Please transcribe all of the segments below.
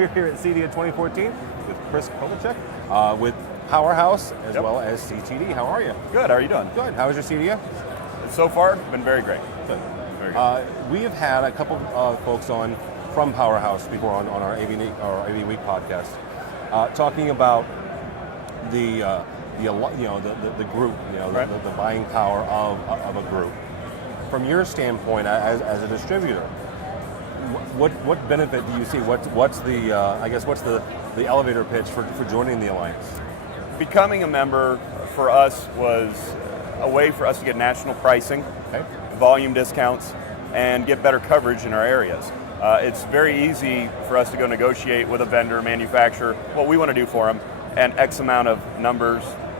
We're here at CEDIA 2014 with Chris Kovalchuk, with Powerhouse as well as CTD. How are you? Good, how are you doing? Good. How was your CEDIA? So far, been very great. Good. Very good. We have had a couple of folks on from Powerhouse before on our AV Week podcast, talking about the group, Right. the buying power of a group. From your standpoint as a distributor, what benefit do you see? What's the elevator pitch for joining the alliance? Becoming a member for us was a way for us to get national pricing, Okay. volume discounts, and get better coverage in our areas. It's very easy for us to go negotiate with a vendor, manufacturer, what we want to do for them, and X amount of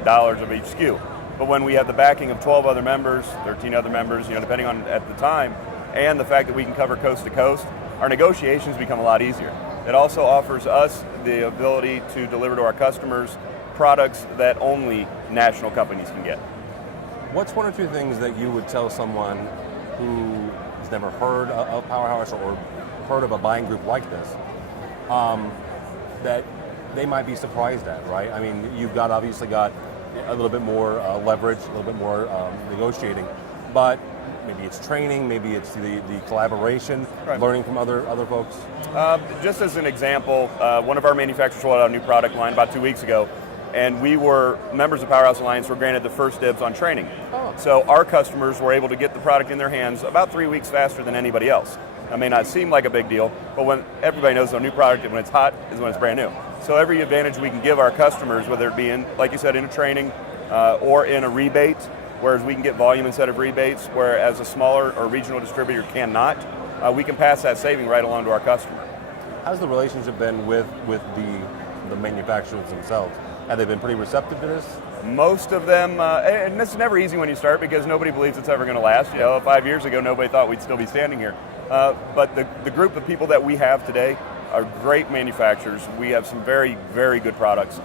dollars of each SKU. But when we have the backing of 12 other members, 13 other members, depending on at the time, and the fact that we can cover coast to coast, our negotiations become a lot easier. It also offers us the ability to deliver to our customers products that only national companies can get. What's one or two things that you would tell someone who has never heard of Powerhouse or heard of a buying group like this, that they might be surprised at, right? I mean, you've obviously got a little bit more leverage, a little bit more negotiating, but maybe it's training, maybe it's the collaboration, Right. learning from other folks. Just as an example, one of our manufacturers rolled out a new product line about 2 weeks ago, and we were members of Powerhouse Alliance were granted the first dibs on training. Oh. So our customers were able to get the product in their hands about 3 weeks faster than anybody else. That may not seem like a big deal, but when everybody knows a new product, when it's hot, is when it's brand new. So every advantage we can give our customers, whether it be in, like you said, in a training or in a rebate, whereas we can get volume instead of rebates, whereas a smaller or regional distributor cannot, we can pass that saving right along to our customer. How's the relationship been with the manufacturers themselves? Have they been pretty receptive to this? Most of them, and it's never easy when you start because nobody believes it's ever going to last. 5 years ago, nobody thought we'd still be standing here. But the group of people that we have today are great manufacturers. We have some very, very good products.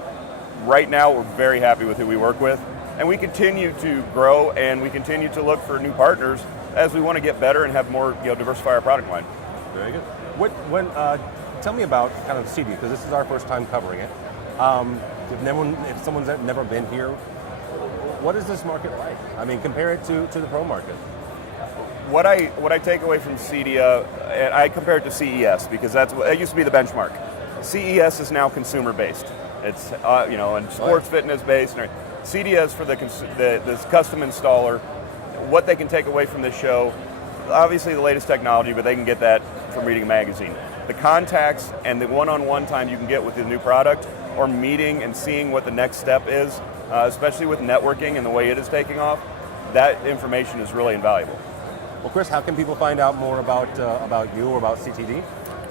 Right now, we're very happy with who we work with, and we continue to grow and we continue to look for new partners as we want to get better and have more, diversify our product line. Very good. Tell me about kind of CEDIA, because this is our first time covering it. If someone's never been here, what is this market like? I mean, compare it to the pro market. What I take away from CEDIA, and I compare it to CES because that used to be the benchmark. CES is now consumer based. It's and sports fitness based. CEDIA is for this custom installer. What they can take away from this show, obviously the latest technology, but they can get that from reading a magazine. The contacts and the one-on-one time you can get with the new product, or meeting and seeing what the next step is, especially with networking and the way it is taking off, that information is really invaluable. Well, Chris, how can people find out more about you or about CTD?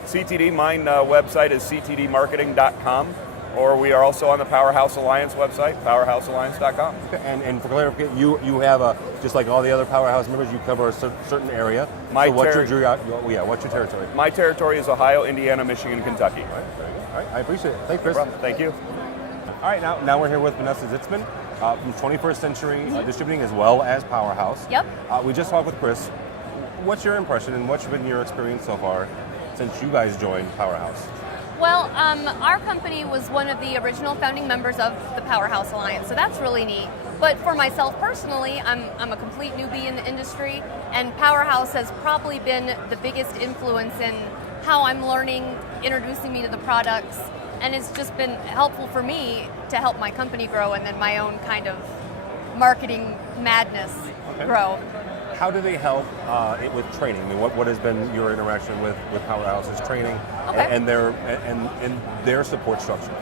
CTD, mine website is ctdmarketing.com, or we are also on the Powerhouse Alliance website, powerhousealliance.com. And for clarification, you have just like all the other Powerhouse members, you cover a certain area. What's your territory? My territory is Ohio, Indiana, Michigan, Kentucky. All right, very good. All right, I appreciate it. Thanks, Chris. No problem. Thank you. All right, now we're here with Vanessa Zitzman from 21st Century Distributing as well as Powerhouse. Yep. We just talked with Chris. What's your impression and what's been your experience so far since you guys joined Powerhouse? Well, our company was one of the original founding members of the Powerhouse Alliance, so that's really neat. But for myself personally, I'm a complete newbie in the industry, and Powerhouse has probably been the biggest influence in how I'm learning, introducing me to the products, and it's just been helpful for me to help my company grow and then my own kind of marketing madness grow. How do they help with training? I mean, what has been your interaction with Powerhouse's training and their support structure?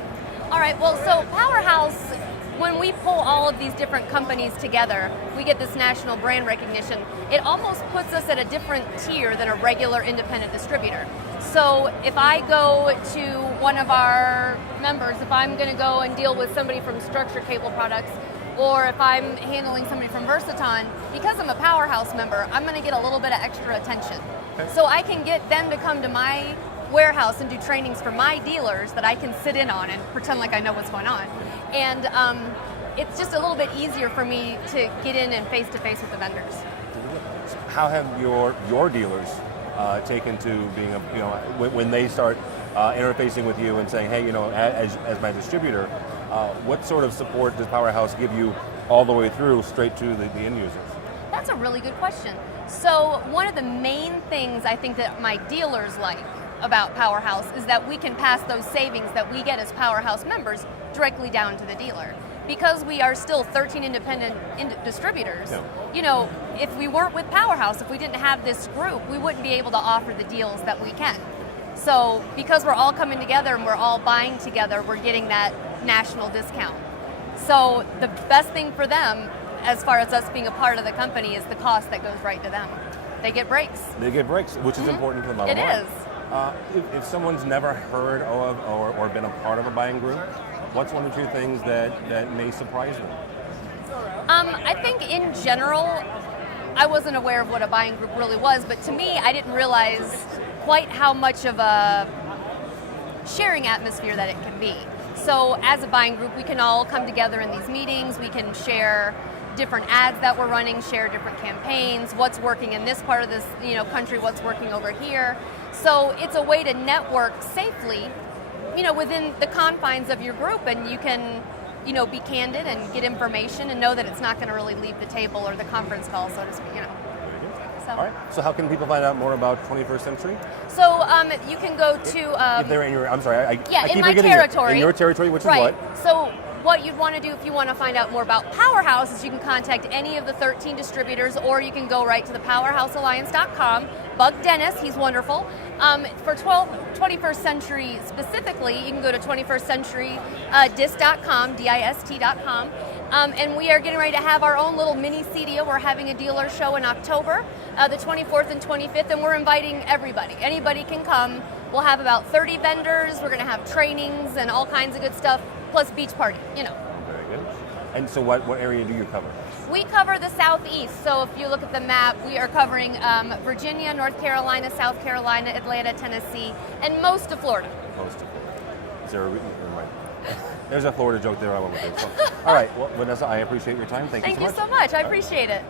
All right, well, so Powerhouse, when we pull all of these different companies together, we get this national brand recognition. It almost puts us at a different tier than a regular independent distributor. So if I go to one of our members, if I'm going to go and deal with somebody from Structure Cable Products, or if I'm handling somebody from Versaton, because I'm a Powerhouse member, I'm going to get a little bit of extra attention. Okay. So I can get them to come to my warehouse and do trainings for my dealers that I can sit in on and pretend like I know what's going on. And it's just a little bit easier for me to get in and face-to-face with the vendors. How have your dealers take into being when they start interfacing with you and saying, hey, as my distributor, what sort of support does Powerhouse give you all the way through, straight to the end users? That's a really good question. So one of the main things I think that my dealers like about Powerhouse is that we can pass those savings that we get as Powerhouse members directly down to the dealer. Because we are still 13 independent distributors, if we weren't with Powerhouse, if we didn't have this group, we wouldn't be able to offer the deals that we can. So because we're all coming together and we're all buying together, we're getting that national discount. So the best thing for them, as far as us being a part of the company, is the cost that goes right to them. They get breaks. They get breaks, which is important for the bottom line. It is. If someone's never heard of or been a part of a buying group, what's one or two things that may surprise them? I think in general, I wasn't aware of what a buying group really was, but to me, I didn't realize quite how much of a sharing atmosphere that it can be. So as a buying group, we can all come together in these meetings, we can share different ads that we're running, share different campaigns, what's working in this part of this country, what's working over here. So it's a way to network safely, within the confines of your group, and you can, be candid and get information and know that it's not going to really leave the table or the conference call, so to speak, So. All right. So how can people find out more about 21st Century? So you can go to... if they're in your... I'm sorry, I yeah, keep in my forgetting territory. In your territory, which right. is what? So what you'd want to do if you want to find out more about Powerhouse is you can contact any of the 13 distributors, or you can go right to the powerhousealliance.com. Bug Dennis, he's wonderful. For 21st Century specifically, you can go to 21stcenturydist.com, DIST.com. And we are getting ready to have our own little mini CEDIA. We're having a dealer show in October, the 24th and 25th, and we're inviting everybody. Anybody can come. We'll have about 30 vendors. We're going to have trainings and all kinds of good stuff, plus beach party, Very good. And so what area do you cover? We cover the Southeast. So if you look at the map, we are covering Virginia, North Carolina, South Carolina, Atlanta, Tennessee, and most of Florida. Most of Florida. Is there a reason? There's a Florida joke there I went with it. So. All right. Well, Vanessa, I appreciate your time. Thank you so much. Thank you so much. I appreciate it.